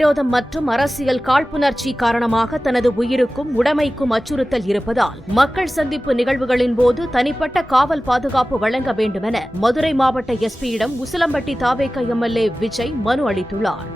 சட்டவிரோதம் மற்றும் அரசியல் காழ்ப்புணர்ச்சி காரணமாக தனது உயிருக்கும் உடைமைக்கும் அச்சுறுத்தல் இருப்பதால் மக்கள் சந்திப்பு நிகழ்வுகளின் போது தனிப்பட்ட காவல் பாதுகாப்பு வழங்க வேண்டுமென மதுரை மாவட்ட எஸ்பியிடம் உசிலம்பட்டி தாவேக எம்எல்ஏ விஜய் மனு அளித்துள்ளார்.